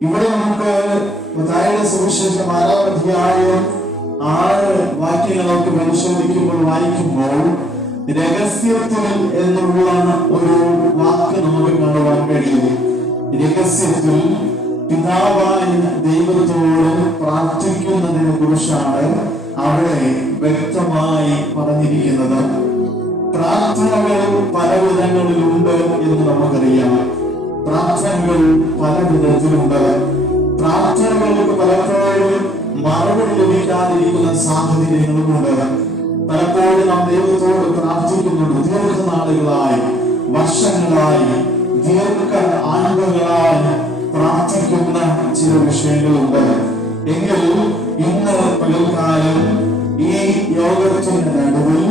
ഇവിടെ നമുക്ക് മത്തായിയുടെ സുവിശേഷം 6-ാം അധ്യായം 6 വാക്യങ്ങളൊക്കെ പരിശോധിക്കുമ്പോൾ വായിക്കുമ്പോൾ രഹസ്യത്തിൽ എന്നുള്ള ഒരു വാക്ക് നമുക്ക് കാണുവാൻ കഴിയും. രഹസ്യത്തിൽ പിതാവായ ദൈവത്തോട് പ്രാർത്ഥിക്കുന്നതിനെ കുറിച്ചാണ് അവിടെ വ്യക്തമായി പറഞ്ഞിരിക്കുന്നത്. പ്രാർത്ഥനകൾ പല വിധങ്ങളിലുണ്ട് എന്ന് നമുക്കറിയാം. പ്രാർത്ഥനകൾ പല വിധത്തിലുണ്ട്. പ്രാർത്ഥനകൾക്ക് പലപ്പോഴും മറുപടി ലഭിക്കാതിരിക്കുന്ന സാഹചര്യങ്ങളുമുണ്ട്. പലപ്പോഴും നാം ദൈവത്തോട് പ്രാർത്ഥിക്കുന്നുണ്ട്. ദീർഘനാളുകളായി, വർഷങ്ങളായി, ദീർഘ ആണ്ടുകളായി പ്രാർത്ഥിക്കുന്ന ചില വിഷയങ്ങളുണ്ട്. എങ്കിൽ ഇന്ന് പകൽക്കാലം ഈ യോഗത്തിന്റെ നടുവിൽ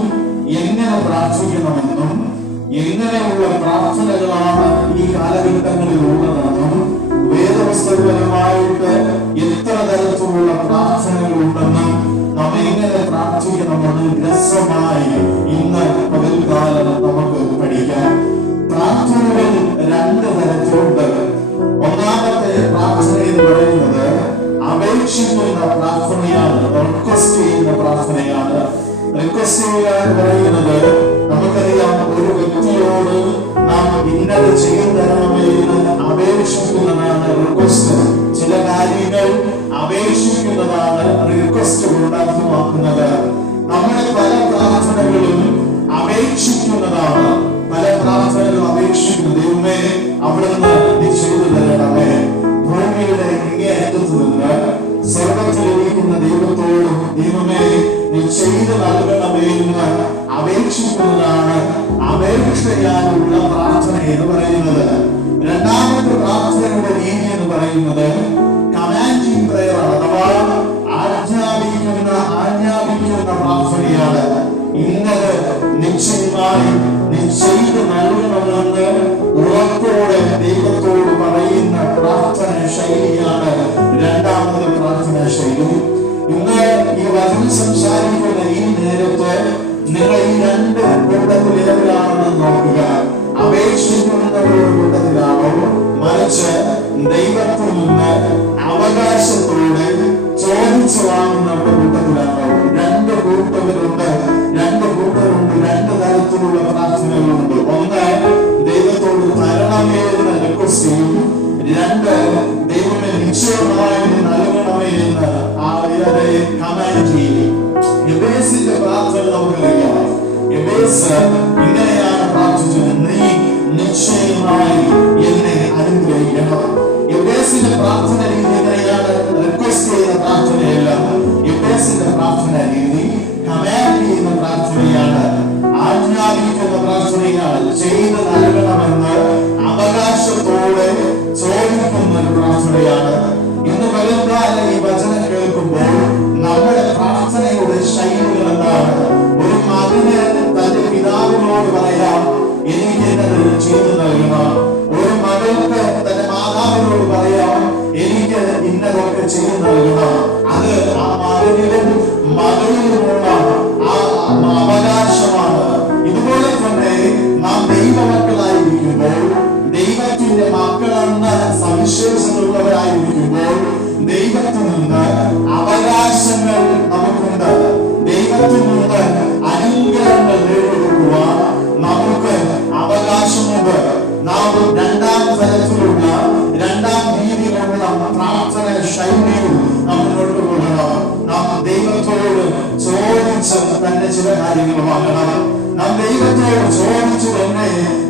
എങ്ങനെ പ്രാർത്ഥിക്കണമെന്നും എങ്ങനെയുള്ള പ്രാർത്ഥനകളാണ് ഈ കാലഘട്ടങ്ങളിൽ ഉള്ളതെന്നും വേദപുസ്തകപരമായിട്ട് എത്ര തരത്തിലുള്ള പ്രാർത്ഥനകളുണ്ടെന്നും നാം എങ്ങനെ പ്രാർത്ഥിക്കണമെന്ന് രസമായി ഇന്ന് പകൽക്കാലം നമുക്ക് പഠിക്കാം. പ്രാർത്ഥനകൾ 2 തരത്തിലുണ്ട്. ഒന്നാമത്തെ പ്രാർത്ഥന എന്ന് പറയുന്നത് അപേക്ഷിക്കുന്ന പ്രാർത്ഥനയാണ്, റിക്വസ്റ്റ് ചെയ്യുന്ന പ്രാർത്ഥനയാണ്. റിക്വസ്റ്റ് ചെയ്യുക എന്ന് പറയുന്നത് നമുക്കറിയാം, ഒരു വ്യക്തിയോട് നാം ഇന്നത് ചെയ്തു തരണമേ എന്ന് അപേക്ഷിക്കുന്നതാണ് റിക്വസ്റ്റ്. ചില കാര്യങ്ങൾ അപേക്ഷിക്കുന്നതാണ് റിക്വസ്റ്റ് കൊണ്ട് അർത്ഥമാക്കുന്നത്. നമ്മുടെ പല പ്രാർത്ഥനകളും അപേക്ഷിക്കുന്നതാണ്. പല പ്രാർത്ഥനകളും അപേക്ഷിക്കുന്നു. ദൈവമേ, അവിടുന്ന് നീ ചെയ്തു തരണമേ. ഭൂമിയുടെ ഇങ്ങേയറ്റത്ത് നിന്ന് സ്വർഗത്തിലിരിക്കുന്ന ദൈവത്തോടും ദൈവമേ നീ ചെയ്ത് നൽകണമേ എന്ന് അപേക്ഷിക്കുന്നതാണ് അപേക്ഷയാലുള്ള പ്രാർത്ഥന എന്ന് പറയുന്നത്. രണ്ടാമത്തെ പ്രാർത്ഥനയുടെ രീതി എന്ന് പറയുന്നത് കമാൻഡിംഗ് പ്രയർ ആണ്, അഥവാ ആജ്ഞാപിക്കുന്ന പ്രാർത്ഥനയാണ്. ഇന്നത് നിശ്ചയമായി നീ ചെയ്ത് നൽകണമെന്ന് ഉറപ്പോടെ ദൈവത്തോട് പറയുന്ന പ്രാർത്ഥന ശൈലിയാണ് രണ്ടാമത്തെ പ്രാർത്ഥന ശൈലി. ഇന്ന് ഈ വചനം സംസാരിക്കുന്ന ഈ നേരത്തെ നിങ്ങൾ ഈ 2 കൂട്ടത്തിൽ ഏതിലാണെന്ന് നോക്കുക. അപേക്ഷിക്കുന്നവരുടെ കൂട്ടത്തിലാണോ, മറിച്ച് ദൈവത്തിൽ നിന്ന് അവകാശത്തോടെ ചോദിച്ചു വാങ്ങുന്നവരുടെ കൂട്ടത്തിലാണോ? 2 കൂട്ടരുണ്ട്. 2 തരത്തിലുള്ള പ്രാർത്ഥനകളുണ്ട്. ഒന്ന്, ദൈവത്തോട് തരണമേ എന്ന് റിക്വസ്റ്റ് ചെയ്യും. 2, ദൈവമേ നിശ്ചയമായി നൽകണമേ എന്ന് കമാൻഡ് ചെയ്യും. എബേസിന്റെ പ്രാർത്ഥന നമുക്കറിയാം. എബേസ് ഇങ്ങനെയാണ് പ്രാർത്ഥിച്ചത്: നീ നിശ്ചയമായി എന്നെ അനുഗ്രഹിക്കണം. എബേസിന്റെ പ്രാർത്ഥന രീതി എങ്ങനെയാണ്? റിക്വസ്റ്റ് ചെയ്യുന്ന പ്രാർത്ഥനയല്ല. എബേസിന്റെ പ്രാർത്ഥന രീതി കമാൻഡ് ചെയ്യുന്ന പ്രാർത്ഥനയാണ്, ആജ്ഞാപിക്കുന്ന പ്രാർത്ഥനയാണ്, ചെയ്ത് നൽകണമെന്ന് അവകാശത്തോടെ ചോദിക്കുന്ന ഒരു പ്രാർത്ഥനയാണ്. ഇന്ന് പലകാലം ഈ വചനം കേൾക്കുമ്പോൾ നമ്മുടെ പ്രാർത്ഥനയുടെ ശൈലികൾ എന്താണ്? ഒരു മകന് തന്റെ പിതാവിനോട് പറയാം, എനിക്ക് എന്നത് ചെയ്തു നൽകണം. ഒരു മകൾക്ക് തന്റെ മാതാവിനോട് പറയാം, എനിക്ക് ഇന്നതൊക്കെ ചെയ്തു നൽകണം. അത് ആ മകനിലും മകളിലുമുള്ള അവകാശമാണ്. ഇതുപോലെ തന്നെ നാം ദൈവമക്കളായിരിക്കുമ്പോൾ, ദൈവത്തിന്റെ മക്കളെന്ന സവിശേഷതയുള്ളവരായിരിക്കുമ്പോൾ ദൈവത്തിൽ നിന്ന് അവകാശങ്ങൾ നമുക്കുണ്ട്. ദൈവത്തിൽ നിന്ന് അനുഗ്രഹങ്ങൾ നേടിയെടുക്കുവാൻ നമുക്ക് അവകാശമുണ്ട്. നാം 2ാം തരത്തിലുള്ള 2ാം രീതിയിലുള്ള പ്രാർത്ഥന ശൈലിയിൽ നാം മുന്നോട്ട് പോകണം. നാം ദൈവത്തോട് ചോദിച്ച് തന്നെ ചില കാര്യങ്ങൾ വാങ്ങണം. നാം ദൈവത്തോട് ചോദിച്ചു തന്നെ,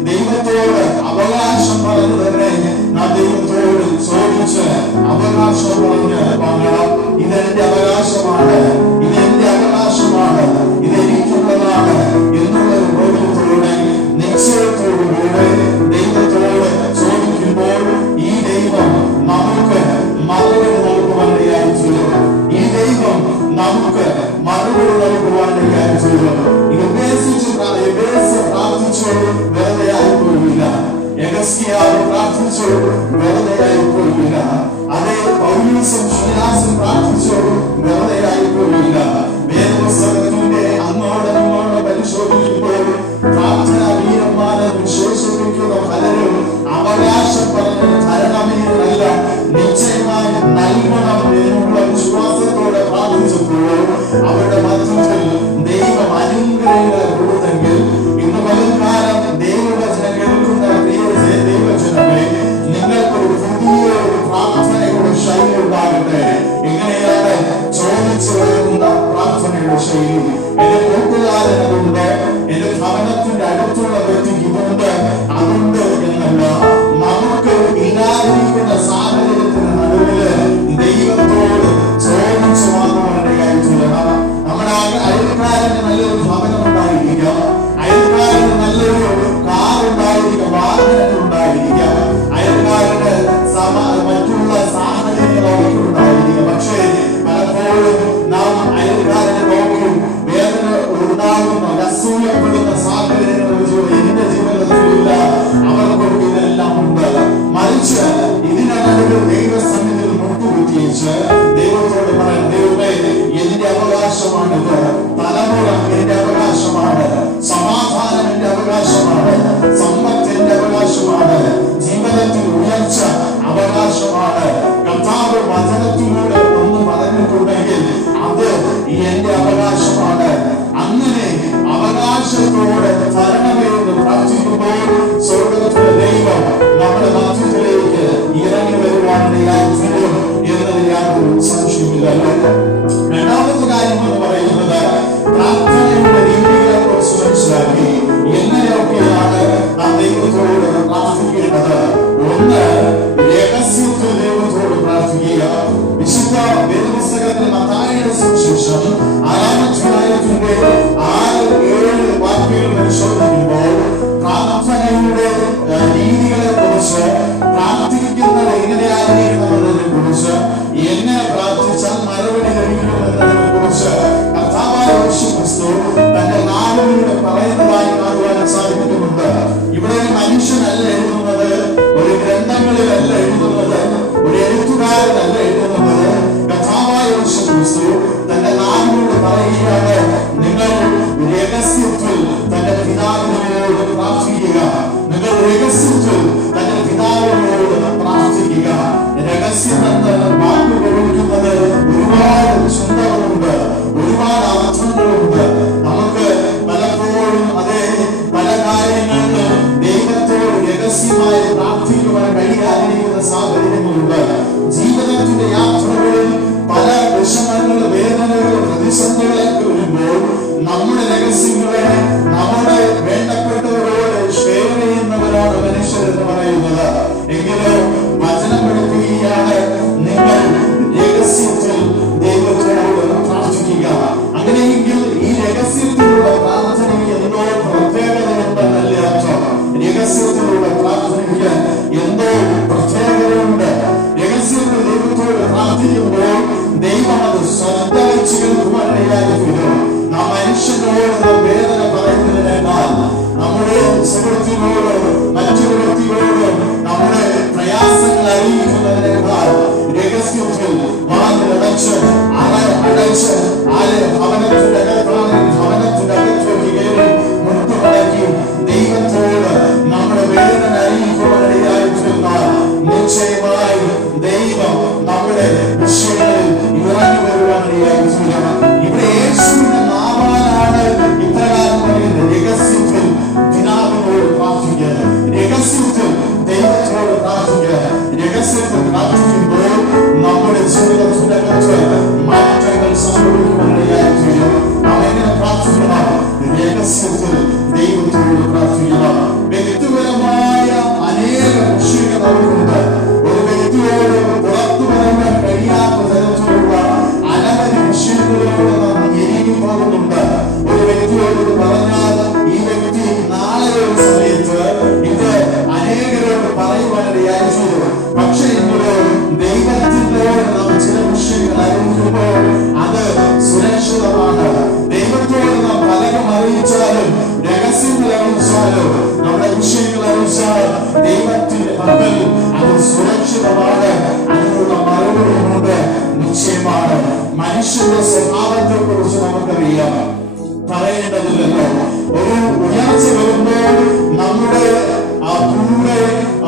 ദൈവത്തോട് അവകാശം പറഞ്ഞു തന്നെ നാം ദൈവത്തോട് ചോദിച്ച് അവകാശം പറഞ്ഞ് വാങ്ങണം. ഇതെന്റെ അവകാശമാണ്, ഇതെന്റെ അവകാശമാണ്, ഇതെനിക്കുള്ളതാണ് എന്നുള്ള ബോധ്യത്തോടെ നിശ്ചയത്തോടുകൂടെ ദൈവത്തോട് ചോദിക്കുമ്പോൾ ഈ ദൈവം നമുക്ക് മറുപടി നൽകുവാൻ വിചാരിച്ചു. ഈ ദൈവം നമുക്ക് മറുപടി നൽകുവാൻ വിചാരിച്ചു. പ്രാർത്ഥിച്ചു, വെറുതെ ആയിപ്പോയില്ല. യെഹെസ്കേൽ പ്രാർത്ഥിച്ചു, സമർപ്പിച്ച് ദൈവത്തോട് പറയാം, ദൈവമേ എന്റെ അവകാശമാണിത്, തലമുറ എന്റെ അവകാശമാണ്, സമാധാനം എന്റെ അവകാശമാണ്, സമ്പത്ത് എന്റെ അവകാശമാണ്, ജീവിതത്തിൽ ഉയർച്ച അവകാശമാണ്. കർത്താവ് വചനത്തിലൂടെ ഒന്ന് പറഞ്ഞിട്ടുണ്ടെങ്കിൽ അത് എന്റെ അവകാശമാണ്. അങ്ങനെ അവകാശത്തോടെ തരണമേന്ന് പ്രാർത്ഥിക്കുമ്പോൾ സ്വർഗ്ഗത്തിലെ ദൈവം നമ്മുടെ മധ്യത്തിലേക്ക് ഇറങ്ങി വരുവാനിടയായിത്തീരും എന്നതിൽ യാതൊരു സംശയമില്ലല്ലോ. രണ്ടാമത്തെ കാര്യം എന്ന് പറയുന്നത് പ്രാർത്ഥനയുടെ രീതികളെ കുറിച്ച് മനസ്സിലാക്കി എങ്ങനെയൊക്കെയാണ് നാം ദൈവത്തോട് പ്രാർത്ഥിക്കേണ്ടത്. ഒന്ന്, രഹസ്യത്തിൽ ദൈവത്തോട് പ്രാർത്ഥിക്കുക. വിശുദ്ധ വേദപുസ്തകത്തിലെ മത്തായിയുടെ സുവിശേഷം 6-ാം അധ്യായത്തിന്റെ 6-7 വാക്യങ്ങൾ പരിശോധിക്കുമ്പോൾ പ്രാർത്ഥനയുടെ രീതികളെ കുറിച്ച്, പ്രാർത്ഥിക്കുന്നത് എങ്ങനെയായിരിക്കണമെന്നതിനെ കുറിച്ച്, എങ്ങനെ പ്രാർത്ഥിച്ചാൽ മറുപടി ലഭിക്കുമെന്നതിനെ കുറിച്ച് കർത്താവായ യേശുക്രിസ്തു തന്റെ നാവിലൂടെ പറയുന്നതായി കാണുവാൻ സാധിക്കുന്നുണ്ട്. ഇവിടെ മനുഷ്യനല്ല എഴുതുന്നത്, ഒരു ഗ്രന്ഥങ്ങളിലല്ല എഴുതുന്നത്, ഒരു എഴുത്തുകാരനല്ല എഴുതുന്നത്. കർത്താവായ യേശുക്രിസ്തു തന്റെ നാവിലൂടെ പറയുകയാണ്, നിങ്ങൾ രഹസ്യത്തിൽ തന്റെ പിതാവിനോട് പ്രാർത്ഥിക്കുക, നിങ്ങൾ രഹസ്യത്തിൽ തന്റെ പിതാവിനോട് പ്രാർത്ഥിക്കുക. രഹസ്യം എന്ന വാക്ക് പ്രയോഗിക്കുന്നത് ഒരുപാട് ചിന്തകളുണ്ട്, ഒരുപാട് അർത്ഥങ്ങളുണ്ട്. നമുക്ക് പലപ്പോഴും അതേ പല കാര്യങ്ങളിലും ദൈവത്തോട് രഹസ്യമായി പ്രാർത്ഥിക്കുവാൻ കഴിയാതിരിക്കുന്ന സാഹചര്യങ്ങളുണ്ട്. ജീവിതത്തിന്റെ യാത്രകളിൽ പല വിഷമങ്ങൾ, വേദനകൾ, പ്രതിസന്ധികളൊക്കെ വരുമ്പോൾ നമ്മുടെ രഹസ്യങ്ങളെ നമ്മുടെ വേണ്ടപ്പെട്ടവരോട് ഷെയർ ചെയ്യുന്നവരാണ് മനുഷ്യരെന്ന് പറയുന്നത്. എങ്കിലും വചനം പഠിപ്പിക്കുകയാണ്, നിങ്ങൾ രഹസ്യത്തിൽ ദൈവത്തോട് പ്രാർത്ഥിക്കുക. അങ്ങനെയെങ്കിൽ ഈ രഹസ്യത്തിലുള്ള പ്രാർത്ഥനയ്ക്ക് എന്തോ പ്രത്യേകതയുണ്ടെന്നല്ല അർത്ഥം. രഹസ്യത്തിലുള്ള പ്രാർത്ഥനയ്ക്ക് എന്തോ പ്രത്യേകതയുണ്ട്. രഹസ്യത്തിൽ ദൈവത്തോട് പ്രാർത്ഥിക്കുമ്പോൾ ദൈവം അത് ശ്രദ്ധ വെച്ച് കേൾക്കുവാനിടയായിത്തീരും. നാം മനുഷ്യനോട് വേദന പറയുന്നതിനേക്കാൾ നമ്മുടെ സുഹൃത്തിനോട്, മറ്റൊരു വ്യക്തികളോട് നമ്മുടെ പ്രയാസങ്ങൾ അറിയിക്കുന്നതിനേക്കാൾ രഹസ്യത്തിൽ വാതിലടച്ച് അടച്ച് ഭവനത്തിന്റെ അകത്തേക്ക് കയറി മുട്ടുമടക്കി ദൈവത്തോട് നമ്മുടെ വേദന അറിയിക്കുവാനിടയായിത്തീർന്നാൽ നിശ്ചയമായി ദൈവം നമ്മുടെ വിഷയങ്ങളിൽ ഇറങ്ങി വരുവാനിടയായിത്തീരും. ഇവിടെ യേശുവിന്റെ നാമമാണ് ഇപ്രകാരം പറയുന്നത്, രഹസ്യത്തിൽ പിതാവിനോട് പ്രാർത്ഥിക്കുക, രഹസ്യത്തിൽ ദൈവത്തോട് പ്രാർത്ഥിക്കുക. രഹസ്യത്തിൽ പ്രാർത്ഥിക്കുമ്പോൾ നമ്മുടെ ജീവിതത്തിനകത്ത് മാറ്റങ്ങൾ സംഭവിക്കുവാനിടയായിത്തീരും. നാം എങ്ങനെ പ്രാർത്ഥിക്കണം? രഹസ്യത്തിൽ ദൈവത്തോട് പ്രാർത്ഥിക്കണം. വ്യക്തിപരമായ അനേക വിഷയങ്ങൾ നമുക്കുണ്ട്. ഒരു വ്യക്തിയോട് പുറത്തു പറയാൻ കഴിയാത്ത തരത്തിലുള്ള അനവധി വിഷയങ്ങളിലൂടെ നാം എരിഞ്ഞു പോകുന്നുണ്ട്. ഒരു വ്യക്തിയോട് പറഞ്ഞാൽ ഈ വ്യക്തി നാളെ ഒരു സമയത്ത് ഇത് അനേകരോട് പറയുവാനിടയായിത്തീരും. പക്ഷെ ഇങ്ങനെ ദൈവത്തിനോട് നാം ചില വിഷയങ്ങൾ അറിയിക്കുമ്പോൾ അത് സുരക്ഷിതമാണ്. ദൈവത്തോട് നാം പലരും അറിയിച്ചാലും, രഹസ്യങ്ങൾ അറിയിച്ചാലും, നമ്മുടെ വിഷയങ്ങൾ അറിയിച്ചാൽ ദൈവത്തിന്റെ പക്കൽ അത് സുരക്ഷിതമാണ്. അതിനുള്ള മറുപടിയുണ്ട്, നിശ്ചയമാണ്. മനുഷ്യന്റെ സ്വഭാവത്തെ കുറിച്ച് നമുക്കറിയാം, പറയേണ്ടതില്ലല്ലോ. ഒരു ഉയർച്ച വരുമ്പോൾ നമ്മുടെ കൂടെ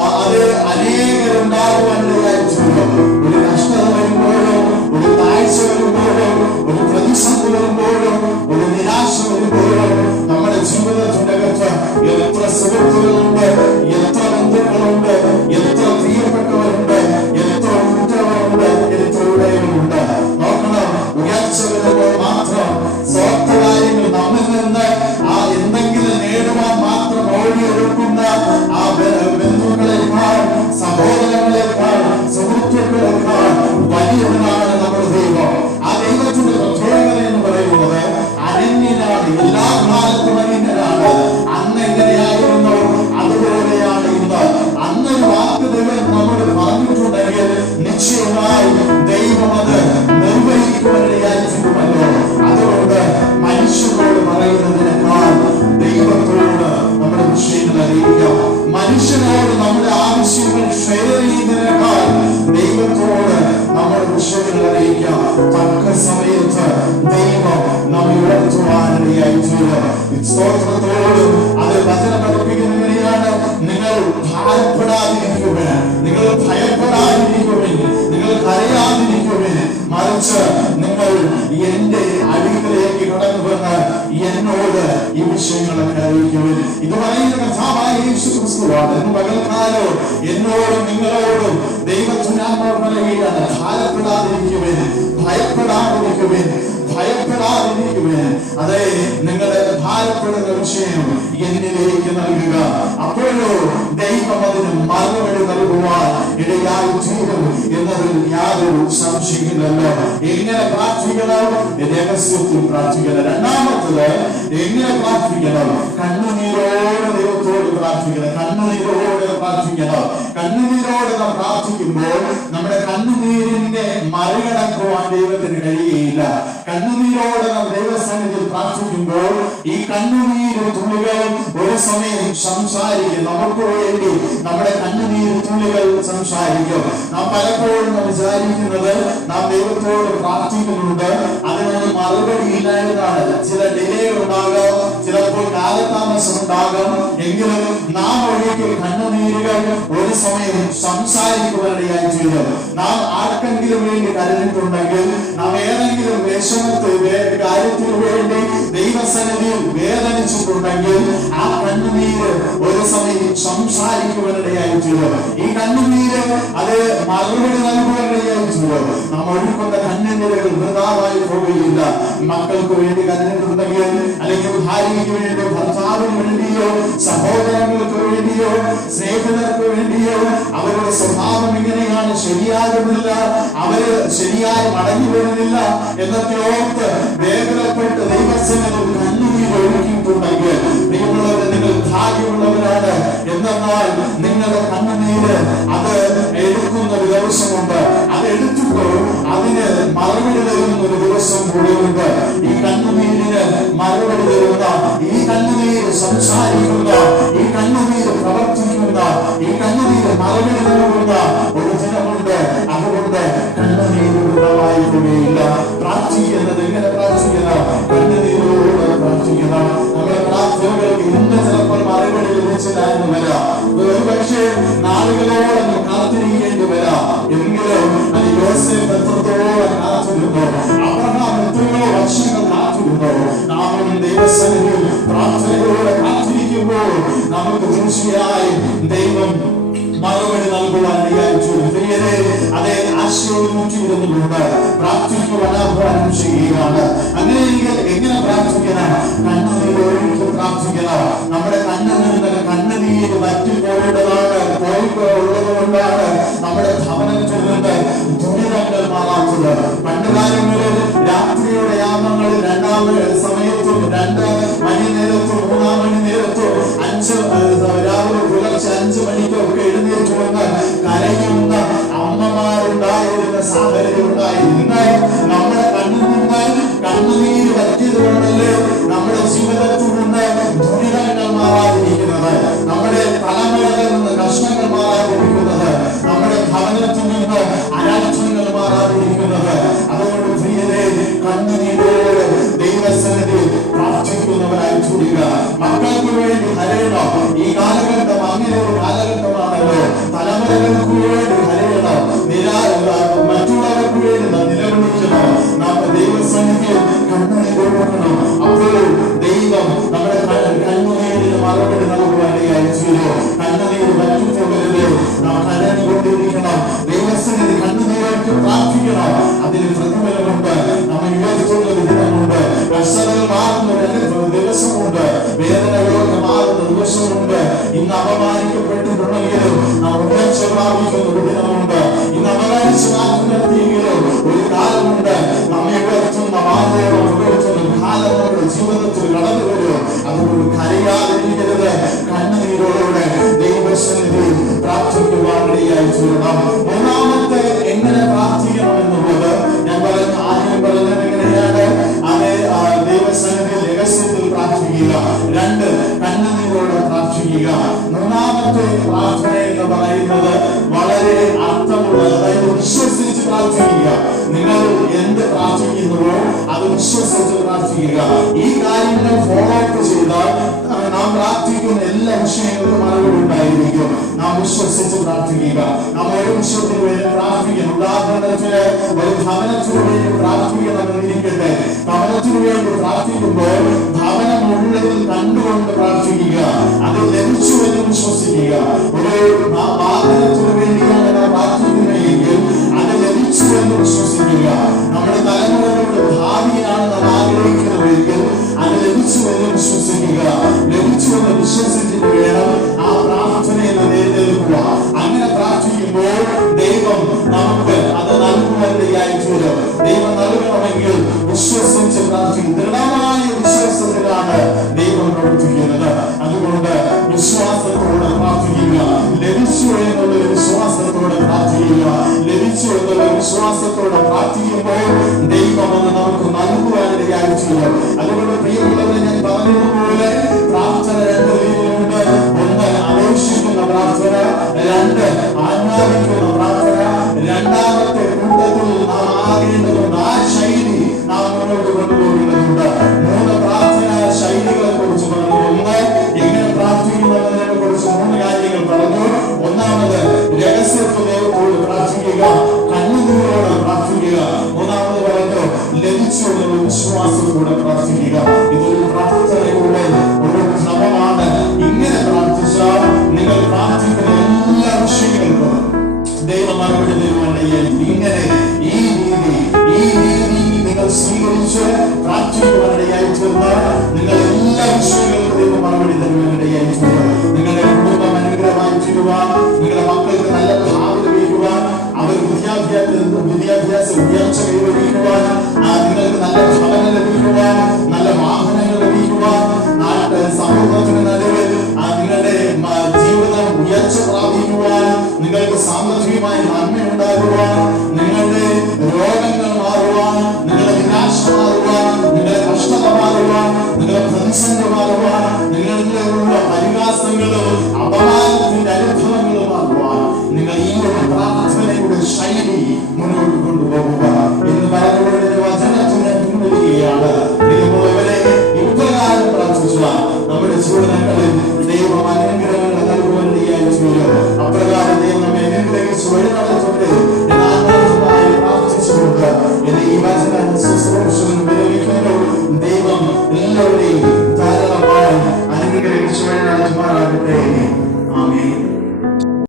അത് അനേകരുണ്ടാകുവാനിടയായിത്തീരും. ഒരു കഷ്ടത വരുമ്പോഴും, ഒരു താഴ്ച വരുമ്പോഴും, ഒരു പ്രതിസന്ധി വരുമ്പോഴും, ഒരു നിരാശ വരുമ്പോഴും നമ്മുടെ ജീവിതത്തിന്റെ അകത്ത് എത്ര സുഹൃത്തുക്കളുണ്ട്, എത്ര ബന്ധുക്കളുണ്ട്, എത്ര പ്രിയപ്പെട്ടവരുണ്ട്, എത്ര ഉറ്റവരുണ്ട്, എത്ര ഉടയവരുണ്ട്. നോക്കണം, ഉയർച്ച വരുമ്പോൾ മാത്രം സ്വാർത്ഥ കാര്യങ്ങൾ നമ്മിൽ നിന്ന് എന്തെങ്കിലും നേടുവാൻ മാത്രം ഓടിയെടുക്കുന്ന ആ ബന്ധുക്കളെക്കാൾ, സഹോദരങ്ങളെക്കാൾ, സുഹൃത്തുക്കളെക്കാൾ വലിയവനാണ് നമ്മുടെ ദൈവം. ആ ദൈവത്തിന്റെ പ്രത്യേകത എന്ന് പറയുന്നത് അനന്യനാണ്, എല്ലാ കാലത്തും അനന്യനാണ്. അന്ന് എങ്ങനെയായിരുന്നു അതുപോലെയാണ് ഇന്ന്. അന്നൊരു വാക്ക് ദൈവം നമ്മോട് പറഞ്ഞിട്ടുണ്ടെങ്കിൽ നിശ്ചയമായി ദൈവം അത് നിർവഹിക്കുവാനിടയായിത്തീരുമല്ലോ. അതുകൊണ്ട് മനുഷ്യരോട് പറയുന്നതിനേക്കാൾ ദൈവത്തോട് നമ്മുടെ വിഷയങ്ങൾ അറിയിക്കാം. മനുഷ്യനോട് നമ്മുടെ ആവശ്യങ്ങൾ ഷെയർ ചെയ്യുന്നതിനേക്കാൾ ദൈവത്തോട് നമ്മുടെ പ്രാർത്ഥിക്കാം. തക്ക സമയത്ത് ദൈവം നമ്മെ ഉയർത്തുവാനിടയായി തീരും. സ്തോത്രത്തോടും അത് വചനം പഠിപ്പിക്കുന്നതിനെയാണ്. നിങ്ങൾ ഭാരപ്പെടാതിരിക്കുവിൻ, നിങ്ങൾ ഭയപ്പെടാതിരിക്കുവിൻ, നിങ്ങൾ കരയാതിരിക്കുവിൻ, മറിച്ച് നിങ്ങൾ എന്റെ അടുക്കലേക്ക് കടന്നു വന്ന് എന്നോട് ഈ വിഷയങ്ങളൊക്കെ അറിയിക്കുവിൻ. ഇത് പറയുന്ന കർത്താവായ യേശു ക്രിസ്തുവാണ്. എന്ന് പകൽക്കാലോ എന്നോടും നിങ്ങളോടും ദൈവത്തിനാത്മാവ് പറയുകയാണ്, ഭാരപ്പെടാതിരിക്കുവിൻ, ഭയപ്പെടാതിരിക്കുവിൻ, ഭയപ്പെടാതിരിക്കുവിൻ. അതെ, നിങ്ങളുടെ ഭാരപ്പെടുന്ന വിഷയം എന്നിലേക്ക് നൽകുക. അപ്പോഴോ ദൈവം അതിന് മറുപടി നൽകുവാൻ ഇടയായി തീരും എന്നതിൽ യാതൊരു സംശയമില്ലല്ലോ. എങ്ങനെ പ്രാർത്ഥിക്കണം? രഹസ്യത്തിൽ പ്രാർത്ഥിക്കണം. രണ്ടാമത്തത്, എങ്ങനെ പ്രാർത്ഥിക്കണം? കണ്ണുനീരോടെ ദൈവത്തോട് പ്രാർത്ഥിക്കണം. കണ്ണുനീരോടെ പ്രാർത്ഥിക്കണം. കണ്ണുനീരോടെ നാം പ്രാർത്ഥിക്കുമ്പോൾ നമ്മുടെ കണ്ണുനീരിന്റെ മറികടക്കുവാൻ ദൈവത്തിന് കഴിയുകയില്ല. കണ്ണുനീരോടെ നാം ദൈവസന്നിധിയിൽ പ്രാർത്ഥിക്കുമ്പോൾ ഈ കണ്ണുനീര് തുള്ളികൾ ഒരു സമയം സംസാരിക്കും. നമുക്ക് വേണ്ടി നമ്മുടെ കണ്ണുനീര് തുള്ളികൾ സംസാരിക്കും. നാം പലപ്പോഴും വിചാരിക്കുന്നത് നാം ദൈവത്തോട് പ്രാർത്ഥിക്കുന്നുണ്ട്, അതിനൊരു മറുപടി ഇല്ല എന്നാണ്. ചില ഡിലേ ഉണ്ടാകാം, ചിലപ്പോൾ കാലതാമസം ഉണ്ടാകാം. എങ്കിലും നാം ഒഴികെ കണ്ണുനീരുകൾ ഒരു സമയം സംസാരിക്കുവാനിടയായി തീരും. നാം ആർക്കെങ്കിലും വേണ്ടി കരുതിയിട്ടുണ്ടെങ്കിൽ, നാം ഏതെങ്കിലും കാര്യത്തിന് വേണ്ടി ദൈവസന്നിധിയിൽ വേദനിച്ചിട്ടുണ്ടെങ്കിൽ, ആ കണ്ണുനീര് ഒരു സമയം സംസാരിക്കുവാനിടയായി തീരും. ഈ കണ്ണുനീര് അത് മറുപടി നൽകുവാനിടയായി തീരും. നാം ഒഴുക്കുന്ന കണ്ണുനീരുകൾ വൃഥാവായി പോവുകയില്ല. മക്കൾക്ക് വേണ്ടി കരുതിയിട്ടുണ്ടെങ്കിൽ, അല്ലെങ്കിൽ ഭാര്യയ്ക്ക് വേണ്ടി, ഭർത്താവിന് വേണ്ടിയോ, സഹോദരങ്ങൾക്ക് വേണ്ടിയോ, സ്നേഹിതർക്ക് വേണ്ടിയോ, അവരുടെ സ്വഭാവം ഇങ്ങനെയാണ്, ശരിയാകുന്നില്ല, അവര് ശരിയായി മടങ്ങി വരുന്നില്ല എന്നൊക്കെ ഓർത്ത് വേദനപ്പെട്ട് ദൈവസന്നിധിയിൽ കണ്ണുനീർ ഒഴുക്കിയിട്ടുണ്ടെങ്കിൽ, നിങ്ങൾ ഭാഗ്യമുള്ളവരാണ്. എന്നാൽ നിങ്ങളുടെ കണ്ണുനീര് അത് എടുക്കുന്ന ഒരു ദിവസമുണ്ട്. അത് എടുക്കുമ്പോൾ അതിന് മറുപടി തരുന്ന ഒരു ദിവസം കൂടെയുണ്ട്. ഈ കണ്ണുനീരിന് മറുപടി തരുന്ന, ഈ കണ്ണുനീര് സംസാരിക്കുന്ന, ഈ കണ്ണുനീര് പ്രവർത്തിക്കുന്ന, ഈ കണ്ണുനീര് മറുപടി നൽകുന്ന ഒരു ദിനമുണ്ട്. അതുകൊണ്ട് കണ്ണുനീര് വൃതമായി പോവുകയില്ല. പ്രാർത്ഥിക്കുന്നത് എങ്ങനെ പ്രാർത്ഥിക്കണം? കണ്ണുനീരോട് പ്രാർത്ഥിക്കണം. നമ്മുടെ പ്രാർത്ഥനകൾക്ക് ഇന്ന് ചിലപ്പോൾ മറുപടി ലഭിച്ചില്ലായിരുന്നു വരാം. ഒരു പക്ഷേ നാളുകളോളം കാത്തിരിക്കേണ്ടി വരാം. എങ്കിലും അത് യോസേഫ് എത്രത്തോളം കാത്തിരുന്നു, അബ്രഹാം എത്രയോ വർഷങ്ങൾ കാത്തിരുന്നു. നാം ദൈവസന്നിധിയിൽ പ്രാർത്ഥനയോടെ കാത്തിരിക്കുമ്പോൾ നമുക്ക് തീർച്ചയായും ദൈവം മറുപടി നൽകുവാൻ അതേ ആശയോടുമുറ്റിയിരുന്നുകൊണ്ട് പ്രാർത്ഥിക്കുവാൻ ആഹ്വാനം ചെയ്യുകയാണ്. അങ്ങനെയെങ്കിൽ എങ്ങനെ പ്രാർത്ഥിക്കണം? കണ്ണുനീരൊഴുക്കി പ്രാർത്ഥിക്കണം. നമ്മുടെ കണ്ണുനീര് വറ്റിപ്പോയുള്ളതാണ്, ഉള്ളതുകൊണ്ടാണ് നമ്മുടെ ഭവനത്തിൽ നിന്ന് ദുരിതങ്ങൾ മാറാത്തത്. പണ്ട് കാലങ്ങളിൽ രാത്രിയുടെ യാമങ്ങളിൽ രണ്ടാം സമയത്തും 2 മണി നേരത്തും 3 മണി നേരത്തും രാവിലെ പുലർച്ചെ 5 മണിക്കൊക്കെ എഴുന്നേറ്റ് വന്ന് കരയുന്ന അമ്മമാരുണ്ടായിരുന്ന സാഹചര്യം ഉണ്ടായിരുന്നു. നമ്മുടെ കണ്ണുനീര് പറ്റിയതുകൊണ്ടല്ലേ നമ്മുടെ ജീവിതത്തിൽ നിന്ന് ദുരിതങ്ങൾ മാറാതിരിക്കുന്നത്, നമ്മുടെ തലമുറകളിൽ നിന്ന് കഷ്ണങ്ങൾ മാറാതിരിക്കുന്നത്. ഈ കാര്യങ്ങൾ ഫോളോ അപ്പ് ചെയ്താൽ നാം പ്രാർത്ഥിക്കുന്ന എല്ലാ വിഷയങ്ങൾക്കും മറുപടി ഉണ്ടായിരിക്കും. നാം വിശ്വസിച്ച് പ്രാർത്ഥിക്കുക. നാം ഒരു വിഷയത്തിന് വേണ്ടി പ്രാർത്ഥിക്കണം. ഉദാഹരണത്തിന് ഒരു ഭവനത്തിന് വേണ്ടി പ്രാർത്ഥിക്കണമെന്നിരിക്കട്ടെ. ഭവനത്തിന് വേണ്ടി പ്രാർത്ഥിക്കുമ്പോൾ ഭവനം ഉള്ളതിൽ കണ്ടുകൊണ്ട് പ്രാർത്ഥിക്കുക. അത് ലഭിച്ചു എന്ന് വിശ്വസിക്കുക. ഒരു വാഹനത്തിന് വേണ്ടിയാണ് നാം പ്രാർത്ഥിക്കുന്നതെങ്കിൽ അത് ലഭിച്ചു എന്ന് വിശ്വസിക്കുക. നമ്മുടെ തലമുറകളുടെ ഭാവിയാണ് നാം ആഗ്രഹിക്കുന്നതെങ്കിൽ അത് ലഭിച്ചു എന്ന് വിശ്വസിക്കുക. ലഭിച്ചു എന്ന് വിശ്വസിച്ചിട്ട് വേണം ആ പ്രാർത്ഥനയെ നേരിടുക. അങ്ങനെ പ്രാർത്ഥിക്കുമ്പോൾ ദൈവം നമുക്ക് അത് നൽകുവാനിടയായിത്തീരും. ദൈവം നൽകണമെങ്കിൽ വിശ്വസിച്ച് പ്രാർത്ഥിക്കും. ദൃഢമായ വിശ്വാസത്തിലാണ് ദൈവം പ്രവർത്തിക്കുന്നത്. അതുകൊണ്ട് വിശ്വാസത്തോടെ പ്രാർത്ഥിക്കുക. ലഭിച്ചു എന്നുള്ള വിശ്വാസത്തോടെ പ്രാർത്ഥിക്കുക. ലഭിച്ചു എന്നുള്ള വിശ്വാസത്തോടെ പ്രാർത്ഥിക്കുമ്പോൾ ദൈവം അത് നമുക്ക് നൽകുവാനിടയായിത്തീരും. അതുകൊണ്ട് പ്രിയമുള്ളവരെ, ഞാൻ പറഞ്ഞതുപോലെ പ്രാർത്ഥന രണ്ട് രീതിയിലുണ്ട്. ഒന്ന് അപേക്ഷിക്കുന്ന പ്രാർത്ഥന, രണ്ട് ആജ്ഞാപിക്കുന്ന പ്രാർത്ഥന. രണ്ടാമത്തെ കൂട്ടത്തിൽ നാം ആകേണ്ടതുണ്ട്. ആ ശൈലി നാം മുന്നോട്ട് കൊണ്ടുപോകേണ്ടതുണ്ട്. മൂന്ന് പ്രാർത്ഥന ശൈലികളെ കുറിച്ച് പറഞ്ഞു. ഒന്ന്, എങ്ങനെ പ്രാർത്ഥിക്കുന്നതിനെ കുറിച്ച് മൂന്ന് കാര്യങ്ങൾ പറഞ്ഞു. ഒന്നാമത് രഹസ്യത്തിൽ ദൈവത്തോട് പ്രാർത്ഥിക്കുക, കണ്ണുനീരോടെ പ്രാർത്ഥിക്കുക. മൂന്നാമത് പറഞ്ഞു ലഭിച്ചുള്ള വിശ്വാസത്തോടെ പ്രാർത്ഥിക്കുക. ഇതൊരു പ്രാർത്ഥനയുടെ ഒരു ക്രമമാണ്. ഇങ്ങനെ പ്രാർത്ഥിച്ചാൽ നിങ്ങൾ പ്രാർത്ഥിക്കുന്ന എല്ലാ വിഷയങ്ങൾക്കും ദൈവം മറുപടി തരുവാനിടയായിരിക്കും. ഇങ്ങനെ ഈ രീതി നിങ്ങൾ സ്വീകരിച്ച് പ്രാർത്ഥിക്കുവാനിടയായിത്തീർന്നാൽ നിങ്ങൾ എല്ലാ വിഷയങ്ങൾക്കും ദൈവം മറുപടി തരുവാനിടയായിത്തീരും. നിങ്ങളുടെ കുടുംബം അനുഗ്രഹമായി തീരുവാൻ, നിങ്ങളുടെ മക്കൾക്ക് നല്ല ഭാവി ലഭിക്കുവാൻ, അവർ വിദ്യാഭ്യാസ ഉയർച്ച കൈവരിക്കുവാൻ, നിങ്ങൾക്ക് നല്ല ഭവനം ലഭിക്കുവാൻ, നല്ല വാഹനങ്ങൾ ലഭിക്കുവാൻ, സമൂഹത്തിന് നടുവിൽ നിങ്ങളുടെ ജീവിതം ഉയർച്ച പ്രാപിക്കുവാൻ, നിങ്ങൾക്ക് സാമ്പത്തികമായി നന്മ ഉണ്ടാകുവാൻ, നിങ്ങളുടെ രോഗങ്ങൾ മാറുവാൻ, നിങ്ങളുടെ നിരാശ മാറുവാൻ, നിങ്ങളുടെ കഷ്ടത മാറുവാൻ, നിങ്ങളുടെ പ്രതിസന്ധി മാറുവാൻ,